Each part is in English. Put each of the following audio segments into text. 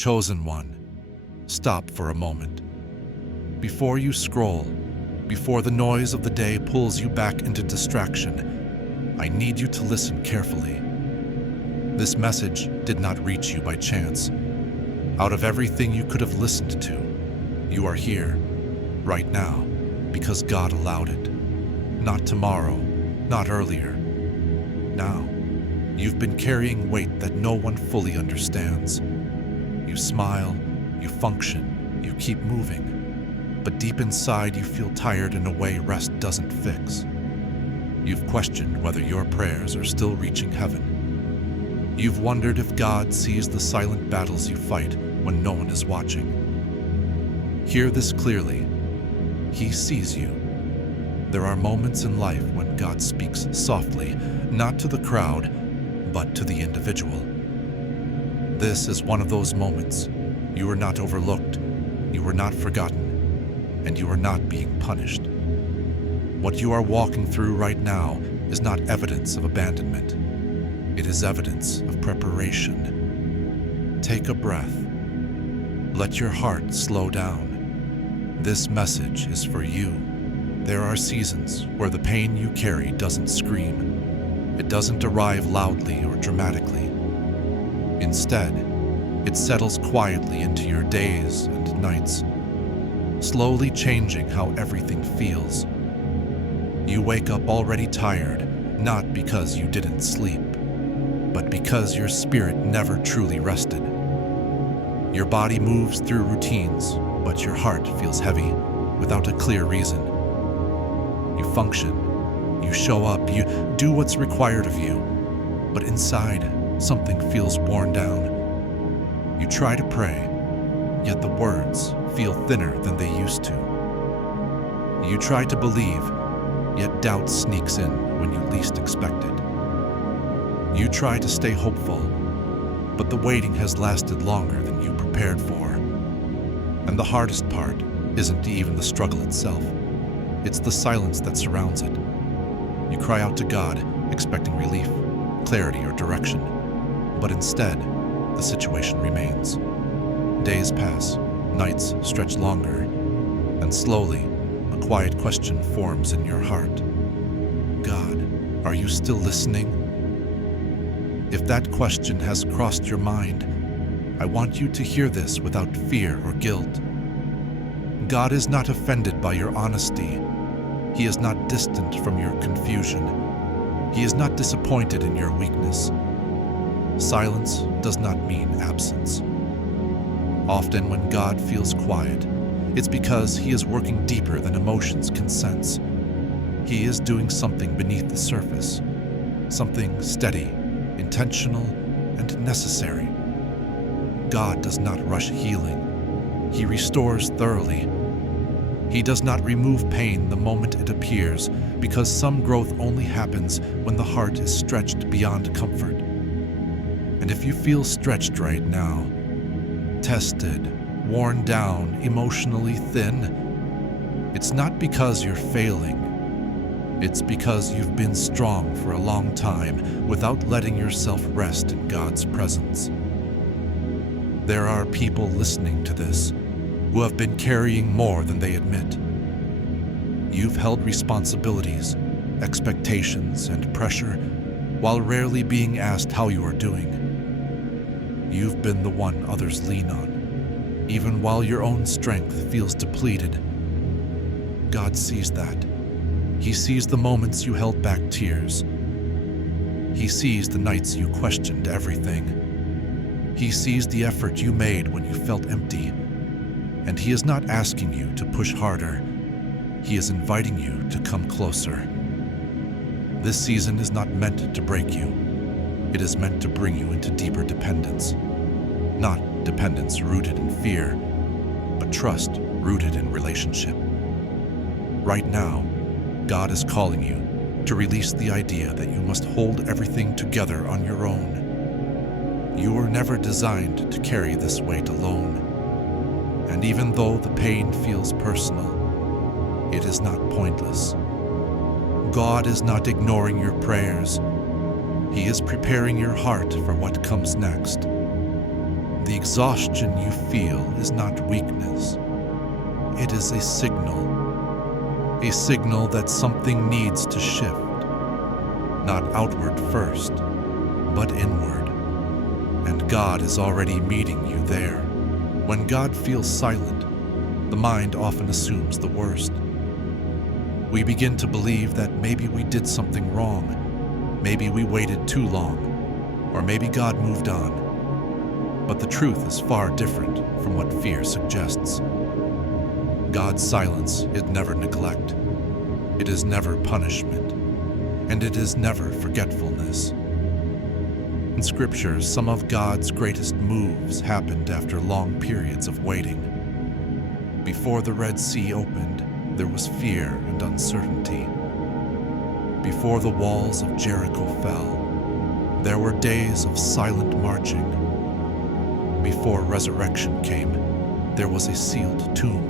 Chosen one, stop for a moment. Before you scroll, before the noise of the day pulls you back into distraction, I need you to listen carefully. This message did not reach you by chance. Out of everything you could have listened to, you are here, right now, because God allowed it. Not tomorrow, not earlier. Now, you've been carrying weight that no one fully understands. You smile, you function, you keep moving, but deep inside you feel tired in a way rest doesn't fix. You've questioned whether your prayers are still reaching heaven. You've wondered if God sees the silent battles you fight when no one is watching. Hear this clearly. He sees you. There are moments in life when God speaks softly, not to the crowd, but to the individual. This is one of those moments. You are not overlooked, you are not forgotten, and you are not being punished. What you are walking through right now is not evidence of abandonment. It is evidence of preparation. Take a breath. Let your heart slow down. This message is for you. There are seasons where the pain you carry doesn't scream. It doesn't arrive loudly or dramatically. Instead, it settles quietly into your days and nights, slowly changing how everything feels. You wake up already tired, not because you didn't sleep, but because your spirit never truly rested. Your body moves through routines, but your heart feels heavy without a clear reason. You function, you show up, you do what's required of you, but inside, something feels worn down. You try to pray, yet the words feel thinner than they used to. You try to believe, yet doubt sneaks in when you least expect it. You try to stay hopeful, but the waiting has lasted longer than you prepared for. And the hardest part isn't even the struggle itself. It's the silence that surrounds it. You cry out to God, expecting relief, clarity, or direction. But instead, the situation remains. Days pass, nights stretch longer, and slowly, a quiet question forms in your heart. God, are you still listening? If that question has crossed your mind, I want you to hear this without fear or guilt. God is not offended by your honesty. He is not distant from your confusion. He is not disappointed in your weakness. Silence does not mean absence. Often when God feels quiet, it's because He is working deeper than emotions can sense. He is doing something beneath the surface, something steady, intentional, and necessary. God does not rush healing. He restores thoroughly. He does not remove pain the moment it appears, because some growth only happens when the heart is stretched beyond comfort. And if you feel stretched right now, tested, worn down, emotionally thin, it's not because you're failing. It's because you've been strong for a long time without letting yourself rest in God's presence. There are people listening to this who have been carrying more than they admit. You've held responsibilities, expectations, and pressure while rarely being asked how you are doing. You've been the one others lean on, even while your own strength feels depleted. God sees that. He sees the moments you held back tears. He sees the nights you questioned everything. He sees the effort you made when you felt empty. And He is not asking you to push harder. He is inviting you to come closer. This season is not meant to break you. It is meant to bring you into deeper dependence. Not dependence rooted in fear, but trust rooted in relationship. Right now, God is calling you to release the idea that you must hold everything together on your own. You were never designed to carry this weight alone. And even though the pain feels personal, it is not pointless. God is not ignoring your prayers. He is preparing your heart for what comes next. The exhaustion you feel is not weakness. It is a signal that something needs to shift, not outward first, but inward. And God is already meeting you there. When God feels silent, the mind often assumes the worst. We begin to believe that maybe we did something wrong, maybe we waited too long, or maybe God moved on. But the truth is far different from what fear suggests. God's silence is never neglect. It is never punishment. And it is never forgetfulness. In Scripture, some of God's greatest moves happened after long periods of waiting. Before the Red Sea opened, there was fear and uncertainty. Before the walls of Jericho fell, there were days of silent marching. Before resurrection came, there was a sealed tomb.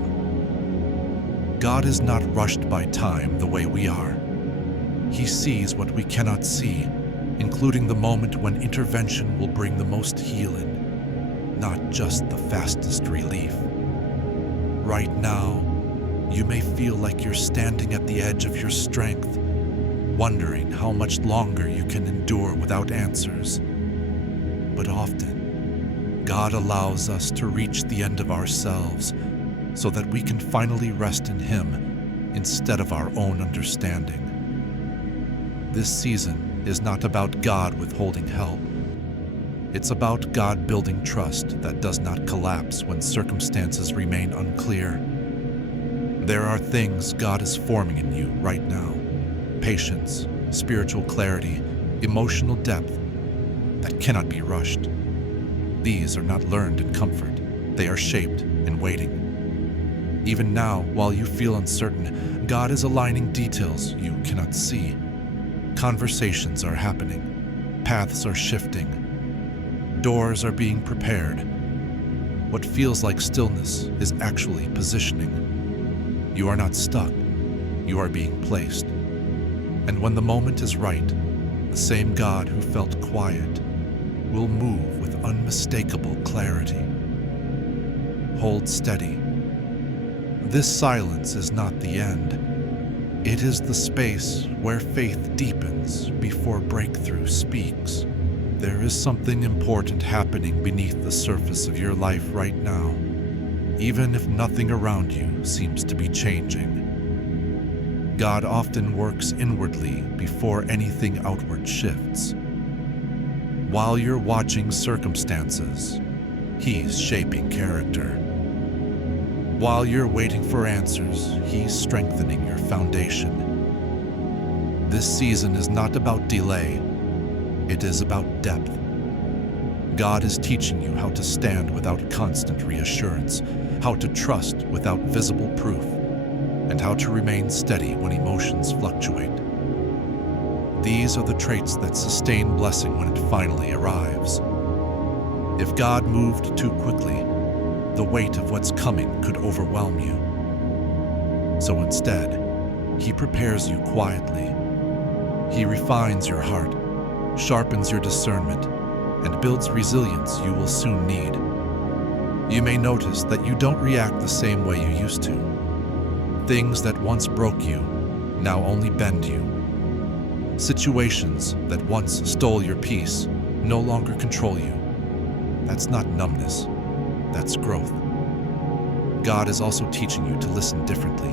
God is not rushed by time the way we are. He sees what we cannot see, including the moment when intervention will bring the most healing, not just the fastest relief. Right now, you may feel like you're standing at the edge of your strength, wondering how much longer you can endure without answers. But often, God allows us to reach the end of ourselves so that we can finally rest in Him instead of our own understanding. This season is not about God withholding help. It's about God building trust that does not collapse when circumstances remain unclear. There are things God is forming in you right now: patience, spiritual clarity, emotional depth that cannot be rushed. These are not learned in comfort. They are shaped in waiting. Even now, while you feel uncertain, God is aligning details you cannot see. Conversations are happening. Paths are shifting. Doors are being prepared. What feels like stillness is actually positioning. You are not stuck. You are being placed. And when the moment is right, the same God who felt quiet will move with unmistakable clarity. Hold steady. This silence is not the end. It is the space where faith deepens before breakthrough speaks. There is something important happening beneath the surface of your life right now, even if nothing around you seems to be changing. God often works inwardly before anything outward shifts. While you're watching circumstances, He's shaping character. While you're waiting for answers, He's strengthening your foundation. This season is not about delay. It is about depth. God is teaching you how to stand without constant reassurance, how to trust without visible proof, and how to remain steady when emotions fluctuate. These are the traits that sustain blessing when it finally arrives. If God moved too quickly, the weight of what's coming could overwhelm you. So instead, He prepares you quietly. He refines your heart, sharpens your discernment, and builds resilience you will soon need. You may notice that you don't react the same way you used to. Things that once broke you now only bend you. Situations that once stole your peace no longer control you. That's not numbness. That's growth. God is also teaching you to listen differently,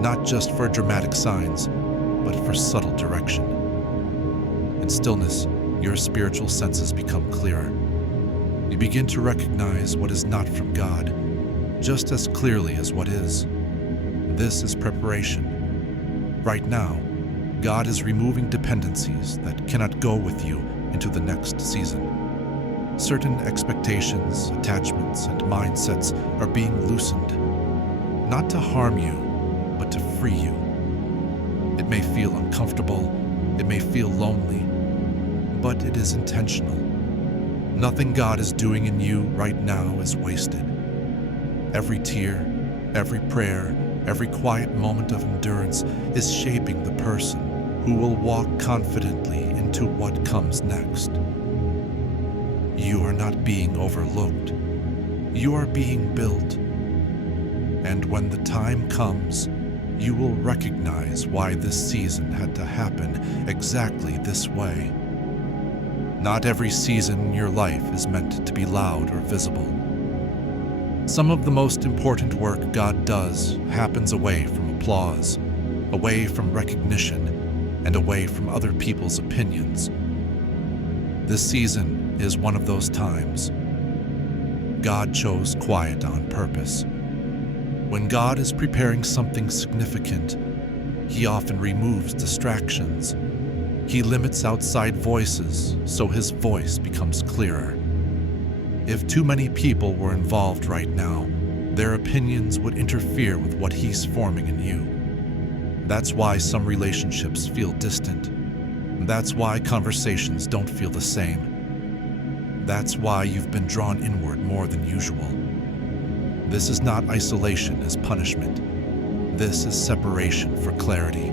not just for dramatic signs, but for subtle direction. In stillness, your spiritual senses become clearer. You begin to recognize what is not from God just as clearly as what is. This is preparation. Right now, God is removing dependencies that cannot go with you into the next season. Certain expectations, attachments, and mindsets are being loosened, not to harm you, but to free you. It may feel uncomfortable, it may feel lonely, but it is intentional. Nothing God is doing in you right now is wasted. Every tear, every prayer, every quiet moment of endurance is shaping the person who will walk confidently into what comes next. You are not being overlooked. You are being built. And when the time comes, you will recognize why this season had to happen exactly this way. Not every season in your life is meant to be loud or visible. Some of the most important work God does happens away from applause, away from recognition, and away from other people's opinions. This season is one of those times. God chose quiet on purpose. When God is preparing something significant, He often removes distractions. He limits outside voices so His voice becomes clearer. If too many people were involved right now, their opinions would interfere with what He's forming in you. That's why some relationships feel distant. That's why conversations don't feel the same. That's why you've been drawn inward more than usual. This is not isolation as punishment. This is separation for clarity.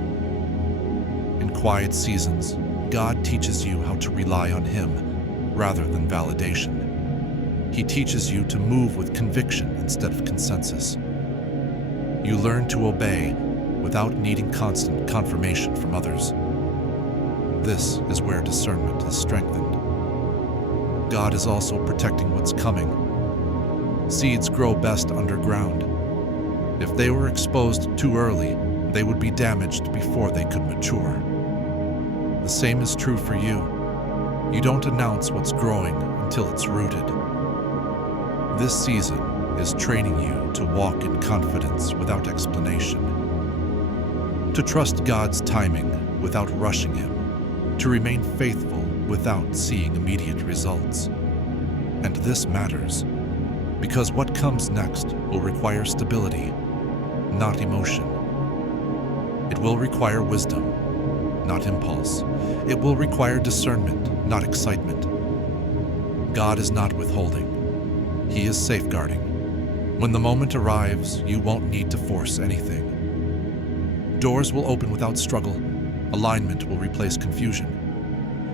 In quiet seasons, God teaches you how to rely on Him rather than validation. He teaches you to move with conviction instead of consensus. You learn to obey without needing constant confirmation from others. This is where discernment is strengthened. God is also protecting what's coming. Seeds grow best underground. If they were exposed too early, they would be damaged before they could mature. The same is true for you. You don't announce what's growing until it's rooted. This season is training you to walk in confidence without explanation, to trust God's timing without rushing Him, to remain faithful without seeing immediate results. And this matters, because what comes next will require stability, not emotion. It will require wisdom, not impulse. It will require discernment, not excitement. God is not withholding. He is safeguarding. When the moment arrives, you won't need to force anything. Doors will open without struggle. Alignment will replace confusion.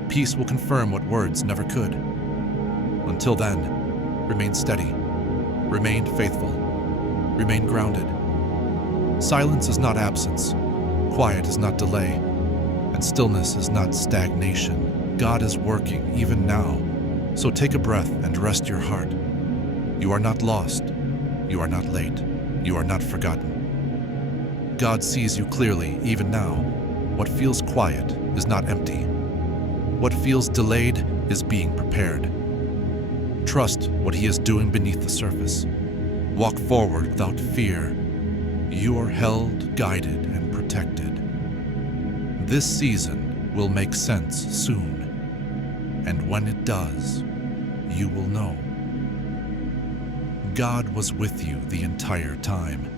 Peace will confirm what words never could. Until then, remain steady. Remain faithful. Remain grounded. Silence is not absence. Quiet is not delay. And stillness is not stagnation. God is working even now. So take a breath and rest your heart. You are not lost. You are not late. You are not forgotten. God sees you clearly even now. What feels quiet is not empty. What feels delayed is being prepared. Trust what He is doing beneath the surface. Walk forward without fear. You are held, guided, and protected. This season will make sense soon. And when it does, you will know. God was with you the entire time.